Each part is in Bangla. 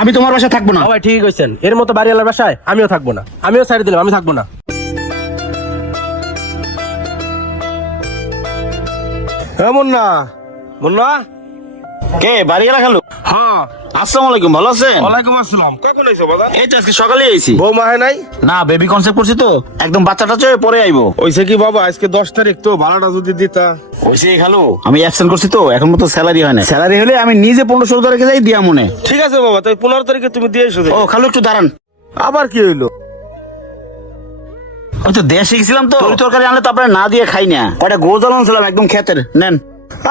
আমি তোমার বাসায় থাকবো না। ভাই ঠিক হইছেন, এর মতো বাড়িওয়ালার বাসায় আমিও থাকবো না। আমিও ছাড়ি দিলাম, আমি থাকবো না। মুন্না, মুন্না কে বাড়ি গেলা খালু? হ্যাঁ। আসসালামু আলাইকুম, ভালো আছেন? ওয়ালাইকুম আসসালাম। কখন আইছো বাজার? এই তো আজকে সকালে আইছি। বৌমা হয় নাই? না, বেবি কনসেপ্ট করছি তো, একদম বাচ্চাটা চয়ে পরে আইবো। ওইসে কি বাবা, আজকে 10 তারিখ তো, ভাড়াটা যদি দিতা। ওইসে খালু, আমি অ্যাবসেন্ট করছি তো, এখন মতো স্যালারি হয় না। স্যালারি হলে আমি নিজে 1500 টাকা যাই দিয়া মনে। ঠিক আছে বাবা, তাই 15 তারিখে তুমি দিয়ে এসো। ও খালু একটু দাঁড়ান। আবার কি হইলো? ওই তো দেশে গেছিলাম তো, তরি তরকারি আনলে তো আপনার না দিয়ে খাই না। কয়টা গোজাল আনছিলাম একদম ক্ষেতের, নেন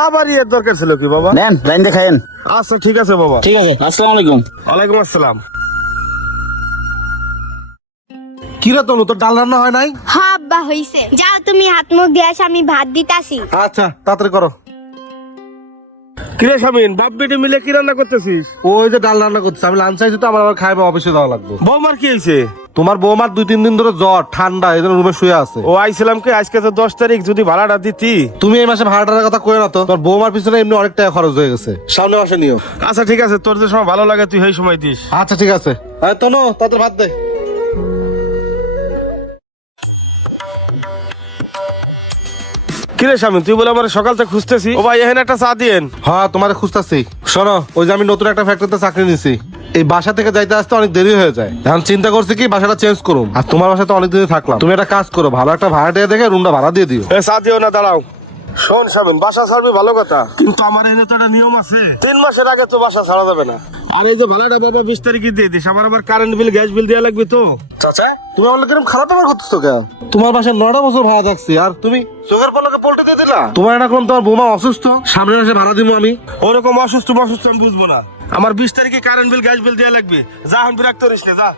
আবার ইয়ের দরকার ছিল কি বাবা? নেন লাইন দিয়ে খাইয়েন। আচ্ছা ঠিক আছে বাবা। ঠিক আছে, আসসালামু আলাইকুম। ওয়ালাইকুম আসসালাম। কিরা তনু, তোর ডাল রান্না হয় নাই? হ্যাঁ আব্বা হইছে, যাও তুমি হাত মুখ দিয়ে আসো, আমি ভাত দিতাছি। আচ্ছা তাড়াতাড়ি করো। কিরে শামিন, বাপ বেটি মিলে কি রান্না করতেছিস? ওই যে ডাল রান্না করতেছিস, আমি লাঞ্চ আইছি তো, আমার আবার খাইবা অফিসে যাওয়া লাগবে। বৌমার কি হয়েছে? তোমার বৌমার 2-3 দিন ধরে জ্বর ঠান্ডা, এই জন্য রুমে শুয়ে আছে। ও আইছিলাম কি, আজকে তো 10 তারিখ, যদি ভাড়াটা দিতি। তুমি এই মাসে ভাড়াটার কথা কই না তো, তোর বৌমার পিছনে এমনি অনেক টাকা খরচ হয়ে গেছে, সামনে মাসে নিও। আচ্ছা ঠিক আছে, তোর যে সময় ভালো লাগে তুই সেই সময় দিস। আচ্ছা ঠিক আছে। তনু তাদের ভাত দে। কিরে স্বামী, তুই বলে আমার সকাল থেকে খুঁজতেছি। ও ভাই এখানে একটা চা দিয়েন। হ্যাঁ তোমার খুঁজতেছি। শোনো, ওই যে আমি নতুন একটা ফ্যাক্টরিতে চাকরি নিছি, এই বাসা থেকে যাইতে আসতে অনেক দেরি হয়ে যায়। এখন চিন্তা করছি কি বাসাটা চেঞ্জ করুম, আর তোমার বাসাতে অনেক দিন থাকলাম। তুমি একটা কাজ করো, ভালো একটা ভাড়া দিয়ে দেখে রুমটা ভাড়া দিয়ে দিও। চা দিও না, দাঁড়াও। শোন স্বামীন, বাসা ছাড়বি ভালো কথা, কিন্তু আমার এখানে তো একটা নিয়ম আছে, 3 মাসের আগে তো বাসা ছাড়া যাবে না। আর এই যে ভাড়াটা বাবা 20 তারিখে দিয়ে দিস, আমার কারেন্ট বিল গ্যাস বিল দেওয়া লাগবে তো। চাচা তুমি আমার কিরকম খারাপ ব্যবহার করতেছো কেন? তোমার বাসায় 9টা বছর ভাড়া থাকছি, আর তুমি চোখের পলকে পল্টে দিয়ে দিলা। তোমার না করলাম তোমার বৌমা অসুস্থ, সামনে মাসে ভাড়া দিব আমি। ওরকম অসুস্থ আমি বুঝবো না। আমার 20 তারিখে কারেন্ট বিল গ্যাস বিল দেওয়া লাগবে। যা এখন বিরক্ত করিস না, যা।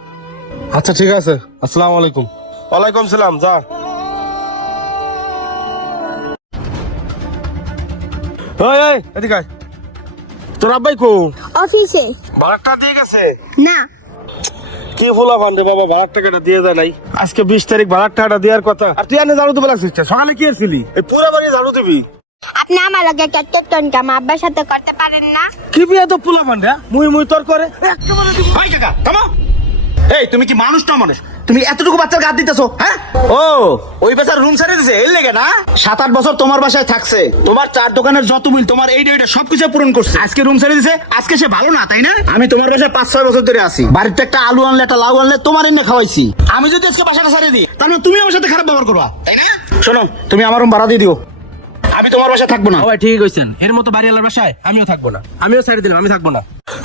আচ্ছা ঠিক আছে, আসসালামু আলাইকুম। ওয়ালাইকুম সালাম, যা। ওই এদিকে আয়। তোর আব্বাই কো? অফিসে। ভাড়াটা দিয়ে গেছে? না। কি ফুলা ভান্ডে বাবা, ভাড়ার টাকাটা দিয়ে যায় নাই। আজকে 20 তারিখ, ভাড়ার টাকাটা দেওয়ার কথা। আর তুই আনে ঝাড়ু দিবে লাগছিস, সকালে কি এসেছিলি? এই পুরো বাড়ি ঝাড়ু দিবি? আপনি আমার লগে টন কাম আব্বার সাথে করতে পারেন না? কি বিয়া তো ফুলা ভান্ডে, মুই তোর করে একেবারে দিবি। ওই কাকা থামো। এই তুমি কি মানুষ না মানুষ? তুমি এতটুকু বাচ্চার গাদ দিতেছো, হ্যাঁ? ও ওই বেচার রুম ছেড়ে দিছে এর লেগে না? 7-8 বছর তোমার বাসায় থাকছে, তোমার 4 দোকানের যত বিল, তোমার এইটা সবকিছু পূরণ করছে। আজকে রুম ছেড়ে দিছে, আজকে সে ভালো না, তাই না? আমি তোমার বাসায় 5-6 বছর ধরে আছি, বাড়িতে একটা আলু আনলে একটা লাউ আনলে তোমার এনে খাওয়াইছি। আমি যদি আজকে বাসাটা ছেড়ে দিই, তাহলে তুমি আমার সাথে খারাপ ব্যবহার করবা, তাই না? শোনো, তুমি আমার রুম ভাড়া দিয়ে দিও, আমি তোমার বাসায় থাকবো না। ভাই ঠিক হইছেন, এর মতো বাড়িওয়ালার বাসায় আমিও থাকবো না। আমিও ছাড়ি দিলাম, আমি থাকবো না।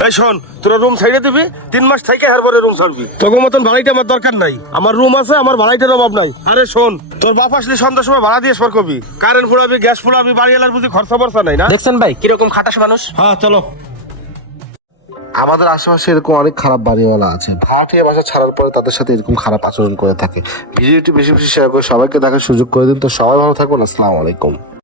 এই শোন, তোর রুম ছাইড়ে দিবি, 3 মাস থেকে এরপরে রুম ছাড়বি। তোর মতন ভাড়াইটা আমার দরকার নাই, আমার রুম আছে, আমার ভাড়াইটার অভাব নাই। আরে শোন, তোর বাপ আসলে সন্ধ্যার সময় ভাড়া দিয়ে সর করবি, কারেন্ট ফুরাবি, গ্যাস ফুরাবি, বাড়িওয়ালার বুঝি খরচা বর্ষা নাই না? দেখছেন ভাই কিরকম খাটাস মানুষ। হ্যাঁ চলো। আমাদের আশেপাশে এরকম অনেক খারাপ বাড়িওয়ালা আছে, ভাড়াটিয়া বাসা ছাড়ার পরে তাদের সাথে এরকম খারাপ আচরণ করে থাকে। ভিডিওটি বেশি বেশি শেয়ার করে সবাইকে দেখার সুযোগ করে দিন। তো সবাই ভালো থাকুন, আসসালামু আলাইকুম।